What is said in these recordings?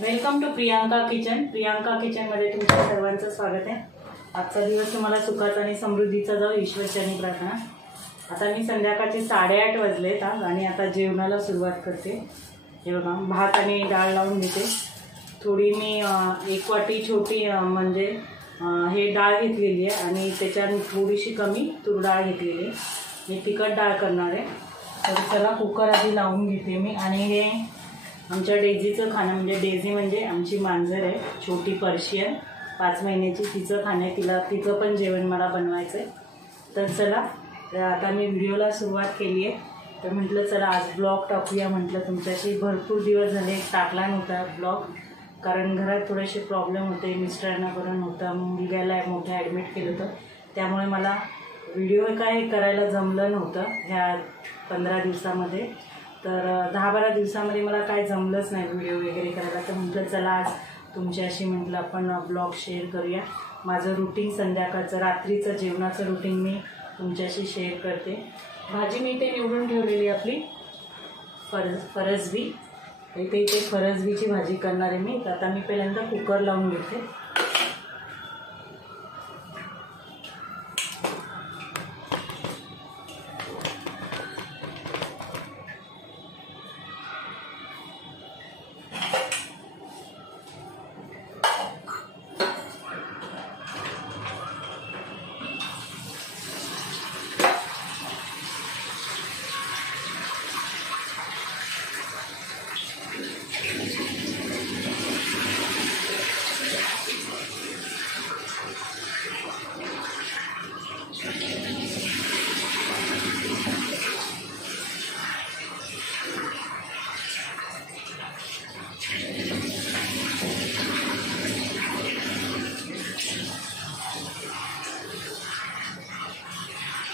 Welcome to Priyanka kitchen. Priyanka किचनमध्ये तुमच्या सर्वांचं स्वागत आहे। आजचा दिवस तुम्हाला सुखात आणि समृद्धीचा जाऊ ईश्वरचरणी प्रार्थना। आता मी संध्याकाळचे 8:30 वाजलेत आणि आता जेवणाला सुरुवात करते। हे बघा, भात आणि डाळ लावून घेते। थोडी मी 1 वाटी छोटी म्हणजे हे डाळ घेतलेली आहे आणि त्याच्यात थोडीशी कमी तूर डाळ घेतलेली आहे। मी तिखट डाळ करणार आहे, तर चला कुकर आधी लावून घेते मी। आणि हे आमच्या डेझीचं खाणं, म्हणजे डेझी म्हणजे आमची मांजर आहे, छोटी पर्शियन 5 महिन्याची, तिचं खाणं आहे। तिचं पण जेवण मला बनवायचं आहे। तर चला, आता मी व्हिडिओला सुरुवात केली आहे। तर म्हटलं चला आज ब्लॉग टाकूया। म्हटलं तुमच्याशी भरपूर दिवस झाले टाकला नव्हता ब्लॉग, कारण घरात थोडेसे प्रॉब्लेम होते, मिस्टरांना बरं नव्हतं, मुलग्याला मोठं ॲडमिट केलं होतं, त्यामुळे मला व्हिडिओ काय करायला जमलं नव्हतं ह्या 15 दिवसामध्ये। तर 10-12 दिवसामध्ये मला काय जमलंच नाही व्हिडिओ वगैरे करायला। तर म्हटलं चला आज तुमच्याशी म्हटलं आपण ब्लॉग शेअर करूया। माझं रुटीन संध्याकाळचं रात्रीचं जेवणाचं रुटीन मी तुमच्याशी शेअर करते। भाजी मी इथे निवडून ठेवलेली आपली फरसबी, इथे फरसबीची भाजी करणार आहे मी। तर आता मी पहिल्यांदा कुकर लावून घेते।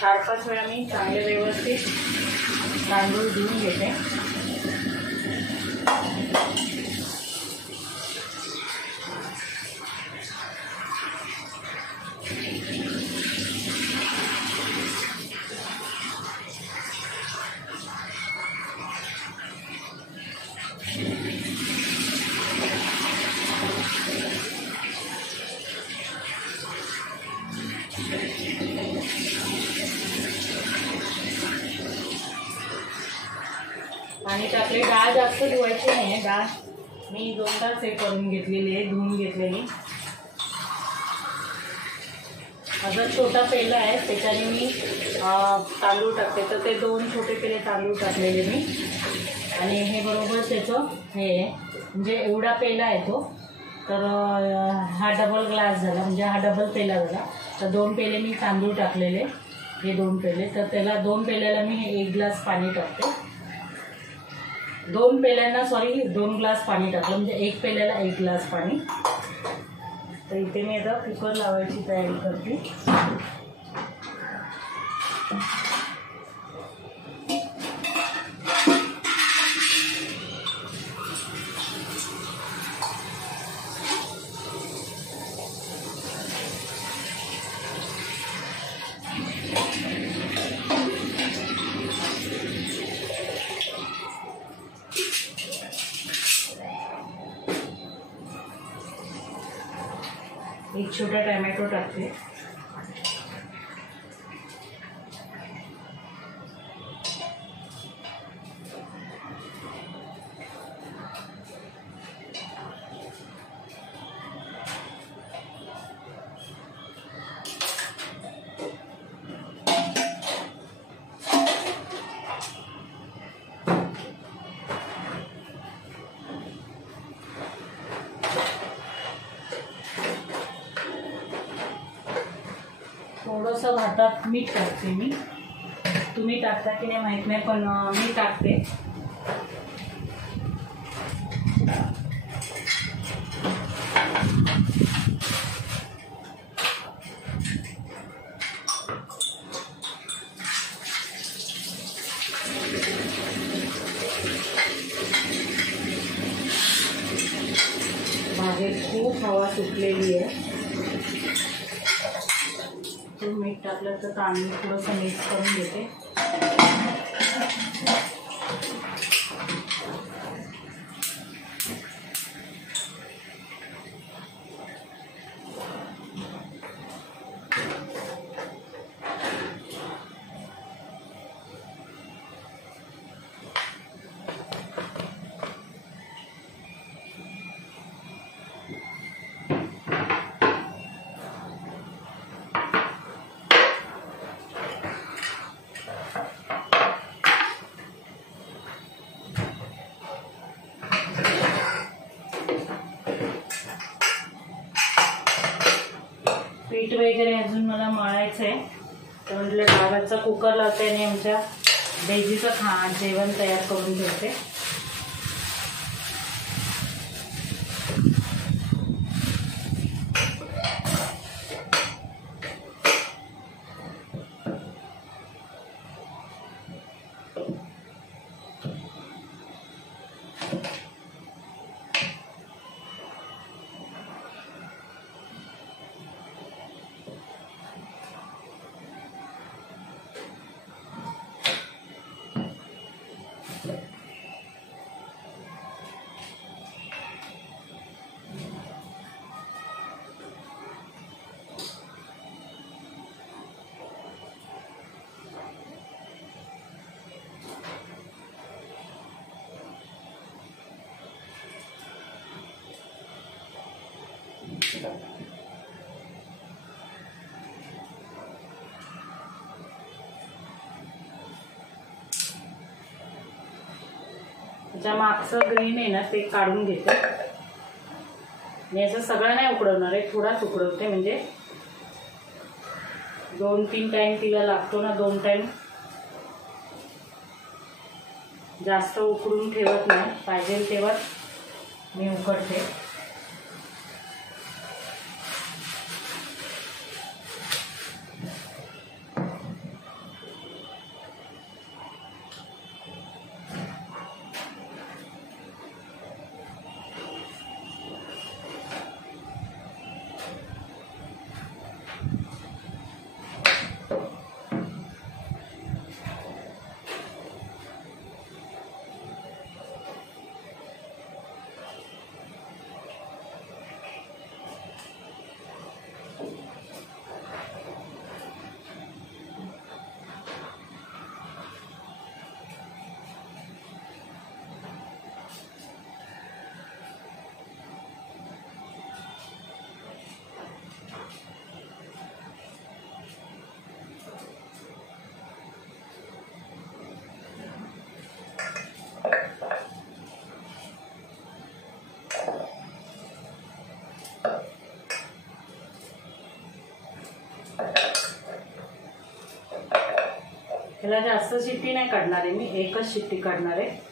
चार 5 वेळा मी चांगले व्यवस्थित तांदूळ धुवून घेते। पाणी टाकले, डाळ जास्त धुवायची नाही आहे। डाळ मी 2 तास हे करून घेतलेली आहे, धुवून घेतलेली। अजून छोटा पेला आहे, त्याच्याने मी तांदूळ टाकते। तर ते 2 छोटे पेले तांदूळ टाकलेले मी, आणि हे बरोबर त्याचं हे म्हणजे एवढा पेला आहे तो। तर हा डबल ग्लास झाला, म्हणजे हा डबल पेला झाला। तर 2 पेले मी तांदूळ टाकलेले, हे 2 पेले। तर त्याला 2 पेल्याला मी 1 ग्लास पाणी टाकते। 2 पेल्यांना 2 ग्लास पाणी टाकलं, म्हणजे 1 पेल्याला 1 ग्लास पाणी। तर इथे मी आता कुकर लावायची तयारी करते। एक छोटा टोमॅटो टाकते। थोडंसं भातात मीठ टाकते मी, तुम्ही टाकता की नाही माहीत नाही, पण मी टाकते। बाहेर खूप हवा सुटलेली आहे। मीठ टाकलं तर तांदूळ थोडंसं मिक्स करून घेते। पीठ वगैरे अजून मला मळायचं आहे, तर म्हटलं डाळाचा कुकर लावते आणि आमच्या बेजीचं जेवण तयार करून ठेवते. ज्या मागचं ग्रीन आहे ना ते काढून घेते. मी असं सगळं नाही उकडवणार आहे, थोडाच उकडवते, म्हणजे 2-3 टाइम तिला लागतो ना, 2 टाइम. जास्त उकडून ठेवत नाही, पाहिजे तेव्हा मी उकडते. ह्याला जास्त शिट्टी नाही काढणार आहे, मी एकच शिट्टी काढणार आहे.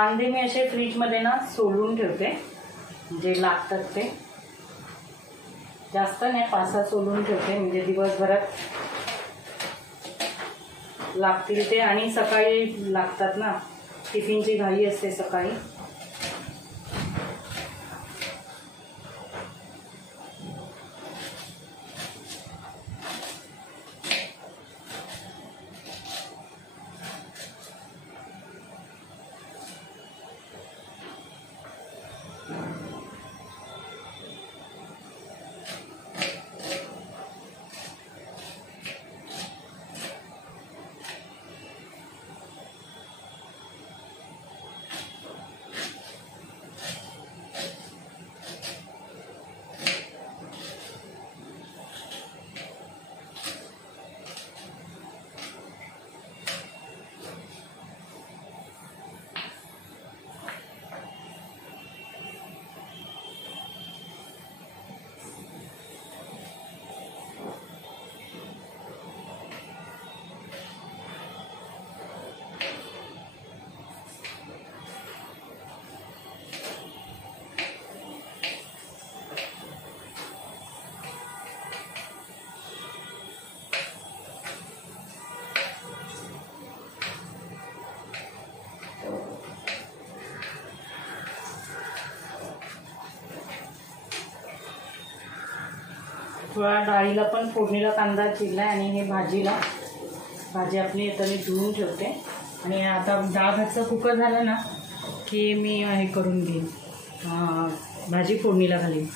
कांदे मी असे फ्रीजमध्ये ना सोलून ठेवते, जे लागतात ते जास्त नाही, 5-6 सोलून ठेवते म्हणजे दिवसभरात लागतील ते, आणि सकाळी लागतात ना, टिफिनची घाई असते सकाळी. थोडा डाळीला पण फोडणीला कांदा चिरला आणि हे भाजी आपली आता मी धुवून ठेवते. आणि आता डाळ भातचा कुकर झाला ना की मी हे करून घेईन, भाजी फोडणीला घालीन.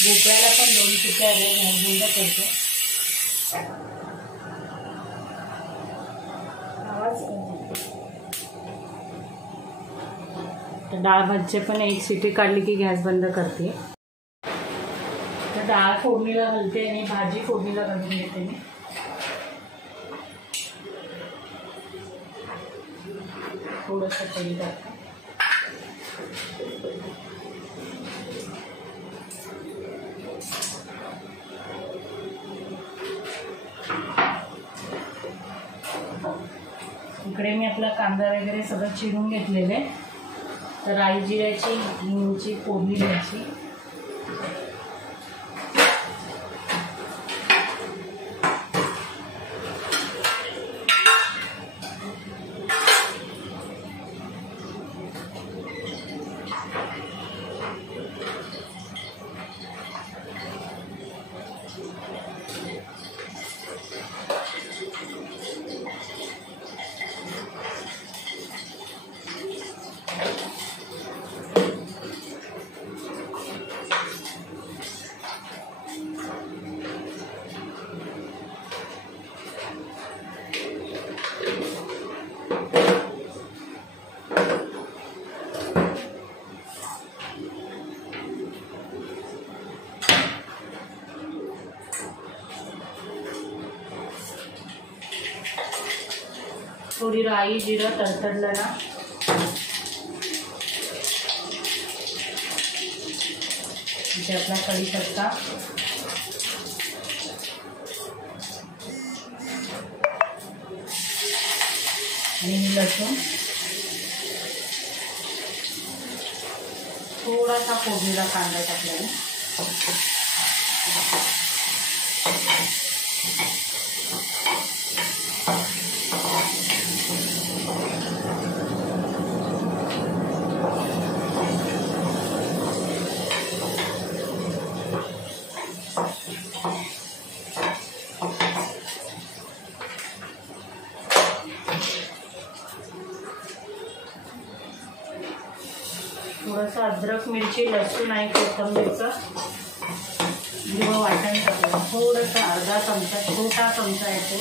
भोपळ्याला पण 2 शिट्ट्या बंद करतो. डाळ भातचे पण 1 शिट्टी काढली की गॅस बंद करते. तर डाळ फोडणीला घालते आणि भाजी फोडणीला घालून घेते मी. थोडंसं तेल टाकते. इकडे मी आपला कांदा वगैरे सगळं चिरून घेतलेलं आहे. तर राई जिऱ्याची हिंगची फोडणी द्यायची. थोडी राई जिरं तडतडलं ना इथे आपला कढीपत्ता आणि लसूण थोडासा फोडणीला कांदा टाकलेला थोडंसं अद्रक मिरची लसूण आणि कोथिंबीरचं हिरवं वाटण टाकलं थोडंसं अर्धा चमचा छोटा चमचा येतो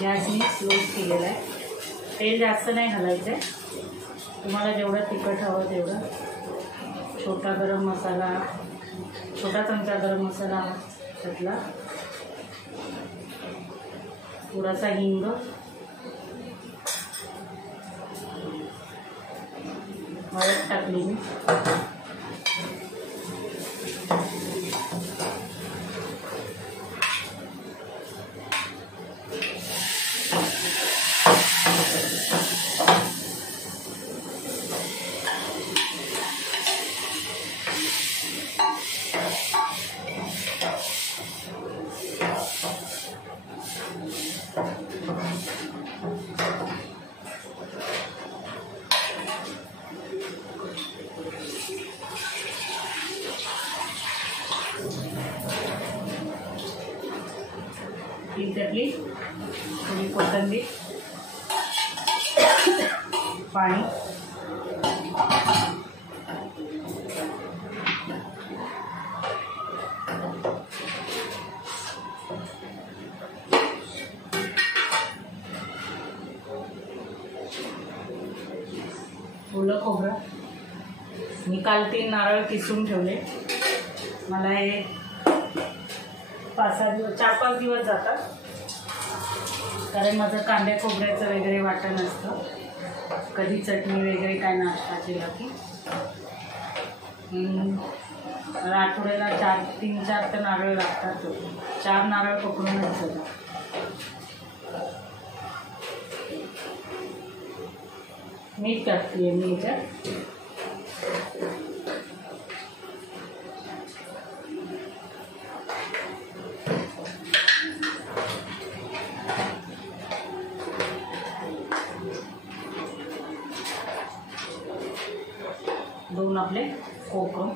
गॅस मी स्लो केलेला आहे तेल जास्त नाही घालायचं आहे तुम्हाला जेवढं तिखट हवं तेवढं छोटा चमचा गरम मसाला टाकला थोडासा हिंग हळद टाकली मी त्यातली थोडी कोथिंबीर पाणी ओलं खोबरं मी काल 3 नारळ किसून ठेवले मला हे 5-6 दिवस 4-5 दिवस जातात कारण माझं कांद्या खोबऱ्याचं वगैरे वाटण असतं कधी चटणी वगैरे काय नाश्ता केला की आठवड्याला 3-4 तर नारळ लागतात 4 नारळ पकडूनच जातात मीठ टाकते मी याच्यात दोन आपले कोकम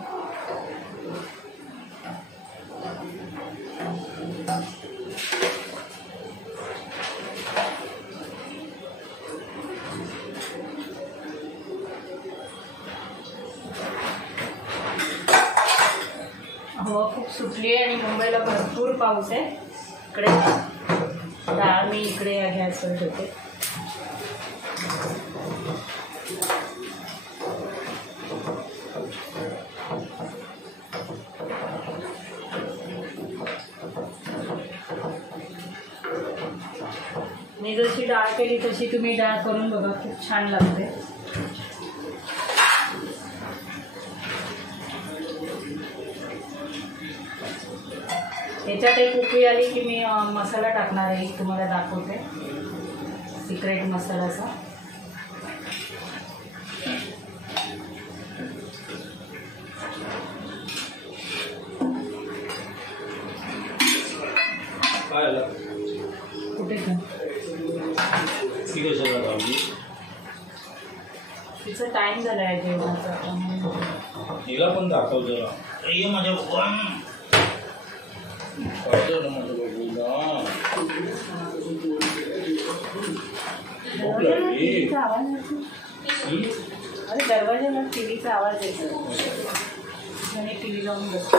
हवा खूप सुटली आहे आणि मुंबईला भरपूर पाऊस आहे इकडे डाळ मी इकडे या गॅसवर ठेवते मी जशी डाळ केली तशी तुम्ही डाळ करून बघा खूप छान लागते याच्यात एक उकळी आली की मी मसाला टाकणार आहे तुम्हाला दाखवते सिक्रेट मसालाचा कुठे तिचा टाइम झाला आहे जेवणाचा हिला पण दाखव जरा माझ्या अरे दरवाजाला टीव्हीचा आवाज येतो आणि टीव्ही लावून बसतो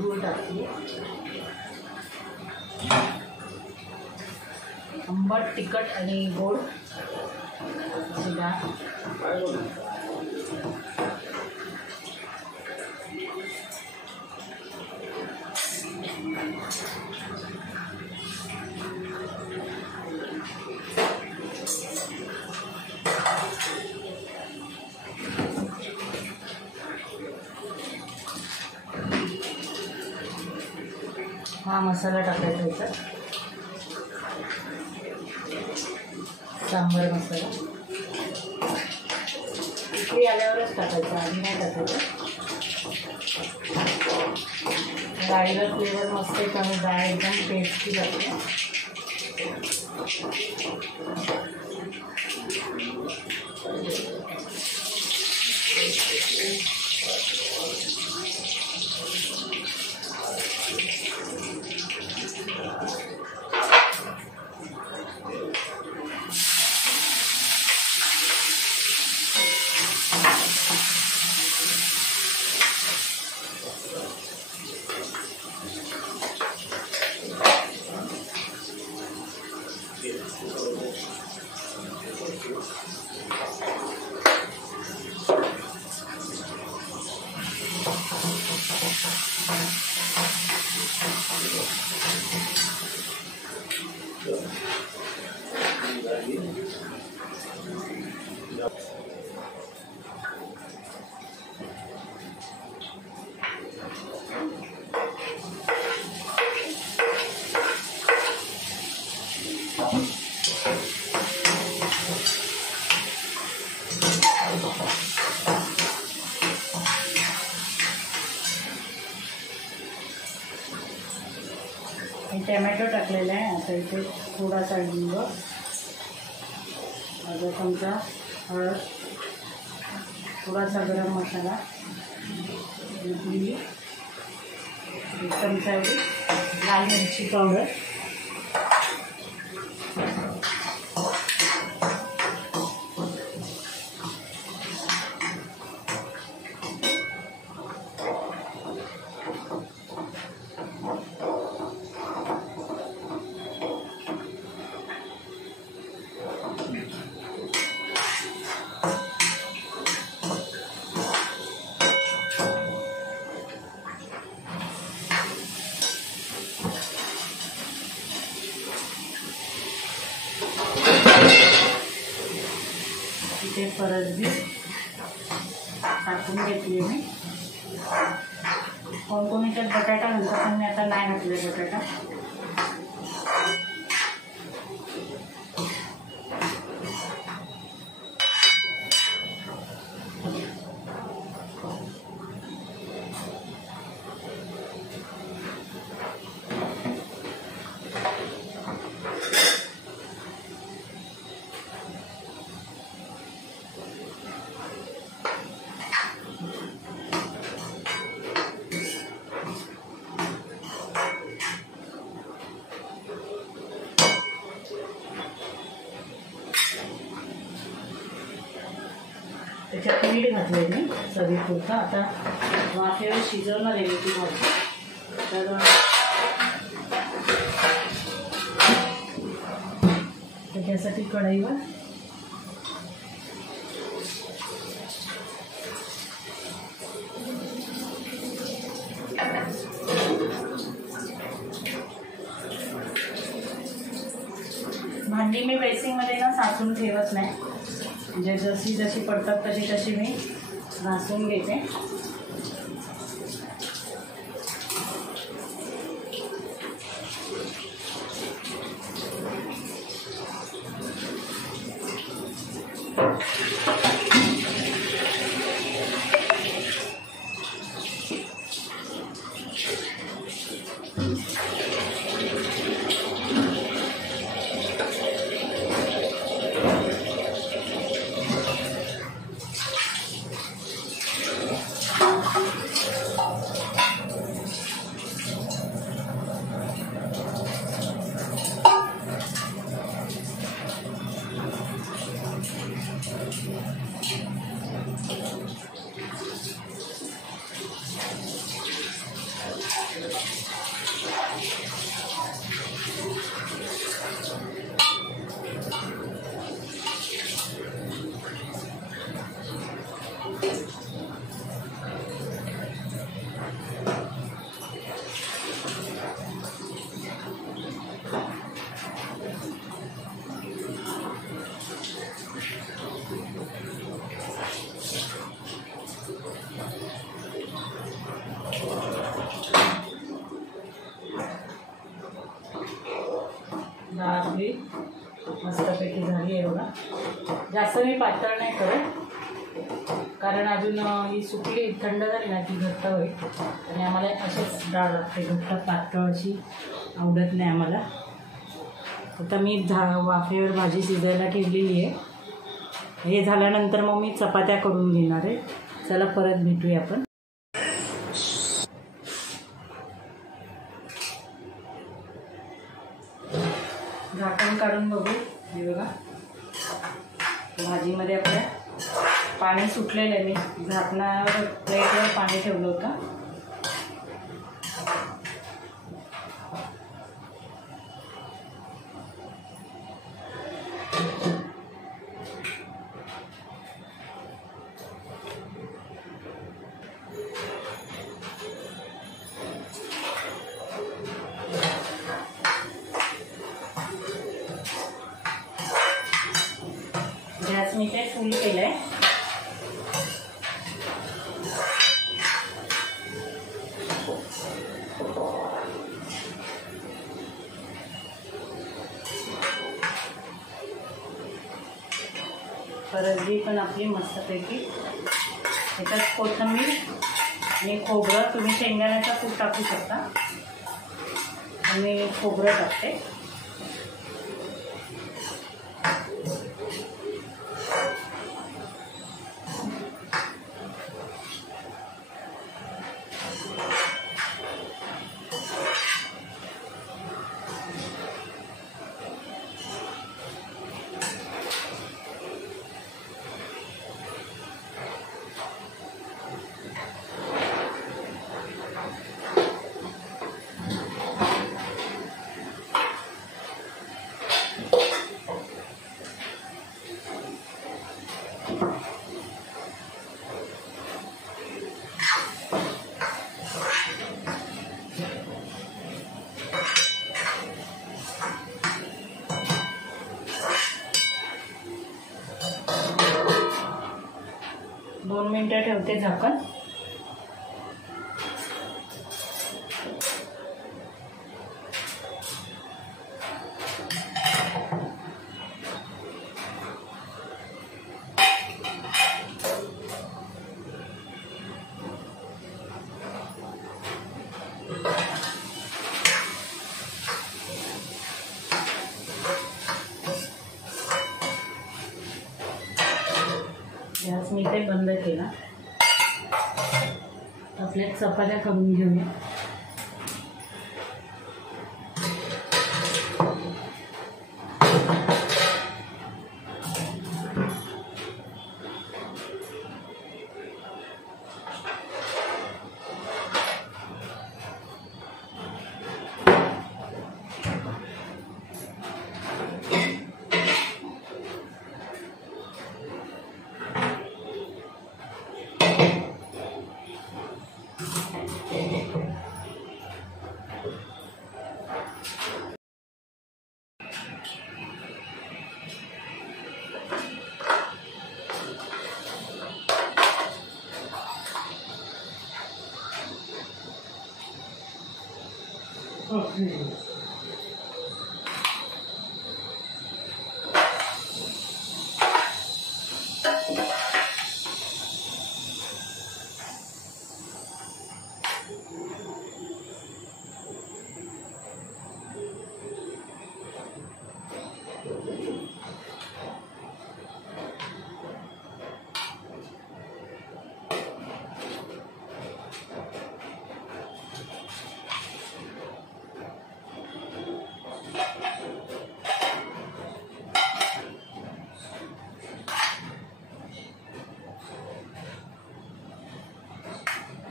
गूळ टाकते. आंबट, तिखट आणि गोड अशी डाळ. हा मसाला टाकायचा याचा, सांबार मसाला. उकळी आल्यावरच टाकायचा, आधी नाही टाकायचं. डाळीला फ्लेवर मस्त आहे त्यामुळे डाळ एकदम टेस्टी लागते. टमॅटो टाकलेला आहे. आता इथे थोडासा लिंब, अर्धा चमचा हळद, थोडासा गरम मसाला, एक चमचा एवढी लाल मिरची पावडर, इथे परतबी टाकून घेतली मी. कोण याच्यात बटाटा घालतात पण मी आता नाही घातले बटाटा. त्याच्यात मीठ घातले मी चवीपुरतं. आता वाफेवर शिजवणार आहे ती भाजी. तर त्याच्यासाठी कढईवर भांडी मी बेसिंगमध्ये ना साचून ठेवत नाही, म्हणजे जशी जशी पडतात तशी तशी मी घासून घेते. डाळ आपली मस्तपैकी झाली आहे बघा. जास्त मी पातळ नाही करत, कारण अजून ही सुकली थंड झाली ना ती घट्ट होईल आणि आम्हाला अशीच डाळ लागते, घट्ट पातळ अशी आवडत नाही आम्हाला. आता मी वाफेवर भाजी शिजायला ठेवलेली आहे. हे झाल्यानंतर मग मी चपात्या करून घेणार आहे. चला परत भेटूया आपण. झाकण काढून बघू. हे बघा भाजीमध्ये आपल्या पाणी सुटलेलं आहे. मी झाकणावर प्लेटवर पाणी ठेवलं होतं. गॅस मी ते फुल केलं आहे. परतली पण आपली मस्तपैकी. त्याच्यात कोथिंबीर आणि खोबरं, तुम्ही शेंगदाण्याचा कूट टाकू शकता. आणि खोबरं टाकते. दोन मिनिटं ठेवते झाकण. गॅस मी ते बंद केला. आपल्या चपात्या करून घेऊया.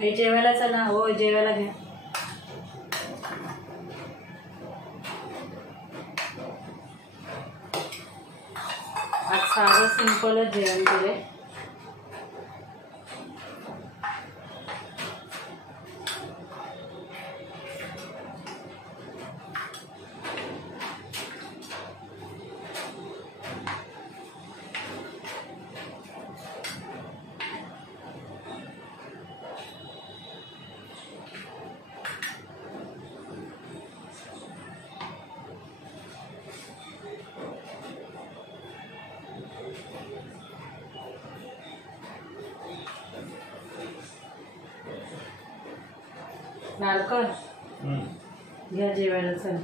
हे जेवायला चला. हो जेवायला घ्या. आज साधं सिंपलच जेवण केले. नारकर घ्या जेवायला. चल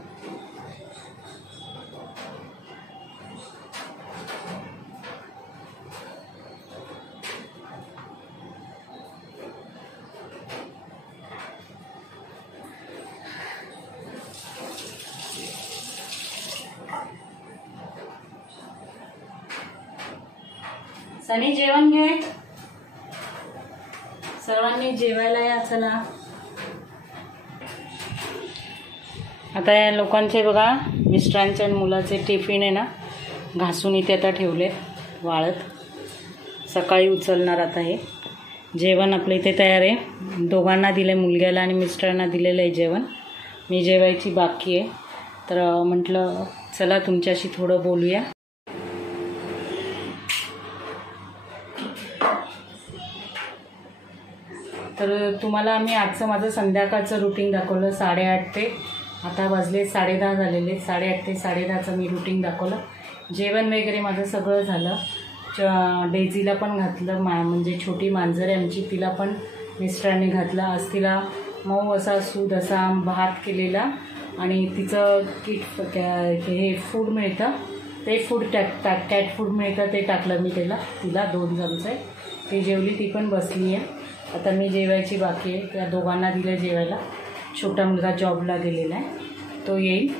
सनी जेवण घे. सर्वांनी जेवायला या. चला आता या लोकांचे बघा मिस्टरांच्या आणि मुलाचे टिफिन आहे ना घासून इथे आता ठेवले वाळत. सकाळी उचलणार आता हे जेवण. आपलं इथे तयार आहे. दोघांना दिलं आहे, मुलग्याला आणि मिस्टरांना दिलेलं आहे जेवण. मी जेवायची बाकी आहे. तर म्हटलं चला तुमच्याशी थोडं बोलूया. तर तुम्हाला मी आजचं माझं संध्याकाळचं रुटीन दाखवलं. 8:30 ते आता वाजले 10:30 झालेले. 8:30 ते 10:30चं मी रुटीन दाखवलं. जेवण वगैरे माझं सगळं झालं. डेझीला पण घातलं. म्हणजे छोटी मांजर आहे आमची, तिला पण मिस्टरांनी घातलं. आज तिला मऊ असा सूद असा भात केलेला आणि तिचं किट हे फूड मिळतं ते फूड कॅट फूड मिळतं ते टाकलं मी तिला 2 चमचे. ती जेवली, ती पण बसली आहे. आता मी जेवायची बाकी आहे. त्या दोघांना दिलं जेवायला. छोटा मुलगा जॉबला गेलेला आहे, तो येईल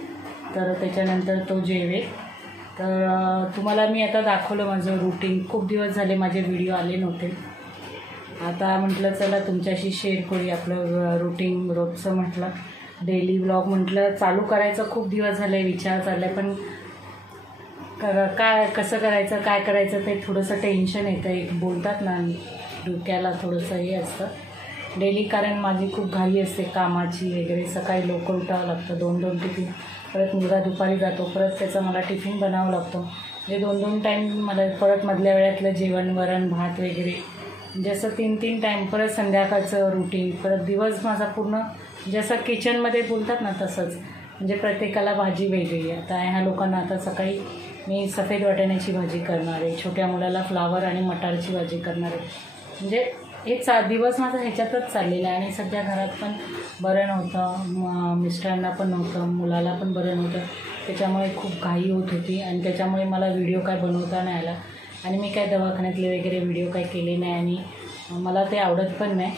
तर त्याच्यानंतर तो जेवेल. तर तुम्हाला मी आता दाखवलं माझं रुटीन. खूप दिवस झाले माझे व्हिडिओ आले नव्हते. आता म्हटलं चला तुमच्याशी शेअर करूया आपलं रुटीन रोजचं. म्हटलं डेली ब्लॉग म्हटलं चालू करायचं. खूप दिवस झाले विचार चालला, पण काय कसं करायचं काय करायचं ते थोडंसं टेन्शन येतं. एक बोलतात ना डोक्याला थोडंसं हे असतं डेली. कारण माझी खूप घाई असते कामाची वगैरे. सकाळी लवकर उठावं लागतं. 2-2 टिफिन. परत मुलगा दुपारी जातो, परत त्याचा मला टिफिन बनावं लागतो. म्हणजे 2-2 टाईम मला. परत मधल्या वेळातलं जेवण वरण भात वगैरे म्हणजे असं 3-3 टाईम. परत संध्याकाळचं रुटीन. परत दिवस माझा पूर्ण जसं किचनमध्ये बोलतात ना तसंच. म्हणजे प्रत्येकाला भाजी वेगळी. आता ह्या लोकांना आता सकाळी मी सफेद वाटाण्याची भाजी करणार आहे. छोट्या मुलाला फ्लावर आणि मटारची भाजी करणार आहे. म्हणजे एक दिवस माझा ह्याच्यातच चाललेला आहे. आणि सध्या घरात पण बरं नव्हतं, मिस्टरांना पण नव्हतं, मुलाला पण बरं नव्हतं. त्याच्यामुळे खूप घाई होत होती आणि त्याच्यामुळे मला व्हिडिओ काय बनवता नाही आला. आणि मी काय दवाखान्यातले वगैरे व्हिडिओ काय केले नाही आणि मला ते आवडत पण नाही.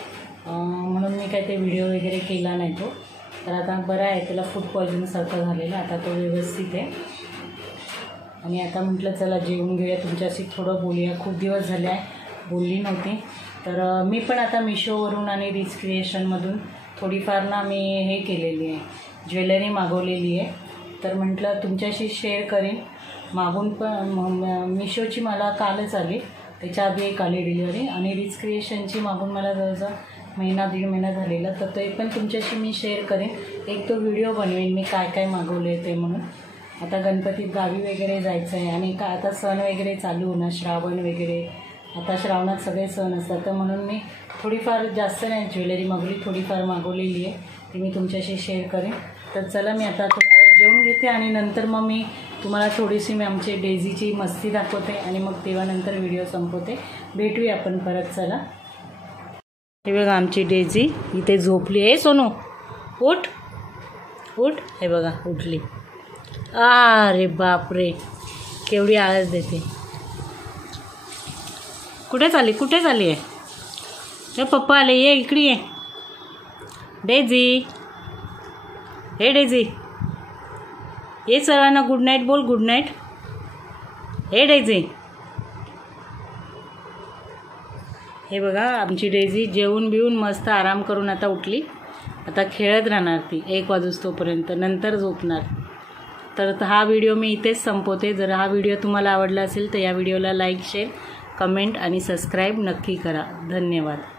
म्हणून मी काय ते व्हिडिओ वगैरे केला नाही तो. तर आता बरं आहे, त्याला फूड पॉयझनसारखं झालेलं. आता तो व्यवस्थित आहे. आणि आता म्हटलं चला जेवून घेऊया, तुमच्याशी थोडं बोलूया. खूप दिवस झाले आहे बोलली नव्हती. तर मी पण आता मिशोवरून आणि रिच क्रिएशनमधून थोडीफार ना मी हे केलेली आहे, ज्वेलरी मागवलेली आहे. तर म्हटलं तुमच्याशी शेअर करीन. मागून पण मिशोची मला कालच आली, त्याच्या आधी एक आली डिलिव्हरी. आणि रिच क्रिएशनची मागून मला जवळजवळ 1.5-1.5 महिना झालेला. तर ते पण तुमच्याशी मी शेअर करेन. एक तो व्हिडिओ बनवेन मी काय काय मागवले ते म्हणून. आता गणपतीत गावी वगैरे जायचं आहे आणि का आता सण वगैरे चालू होणार, श्रावण वगैरे. आता श्रावणात सगळे सण असतात. तर म्हणून मी थोडीफार जास्त नाही ज्वेलरी मागवली, थोडीफार मागवलेली आहे. ती मी तुमच्याशी शेअर करेन. तर चला मी आता थोडा वेळ जेवून घेते आणि नंतर मग मी तुम्हाला थोडीशी मी आमची डेझीची मस्ती दाखवते आणि मग तेव्हा नंतर व्हिडिओ संपवते. भेटूया आपण परत. चला हे बघा आमची डेझी इथे झोपली आहे. सोनू उठ उठ. हे बघा उठली. अरे बापरे केवढी आळस देते. कुठे चालली आहे? पप्पा आले, ये इकडे ये. डेझी, हे डेझी ये सर्वांना गुड नाईट बोल. Good night. हे डेझी. हे बघा आमची डेझी जेवून बिवून मस्त आराम करून आता उठली. आता खेळत राहणार ती 1 वाजूस तोपर्यंत, नंतर झोपणार. तर हा व्हिडिओ मी इथेच संपवते. जर हा व्हिडिओ तुम्हाला आवडला असेल तर या व्हिडिओला लाईक, शेअर, कमेंट आणि सबस्क्राईब नक्की करा. धन्यवाद.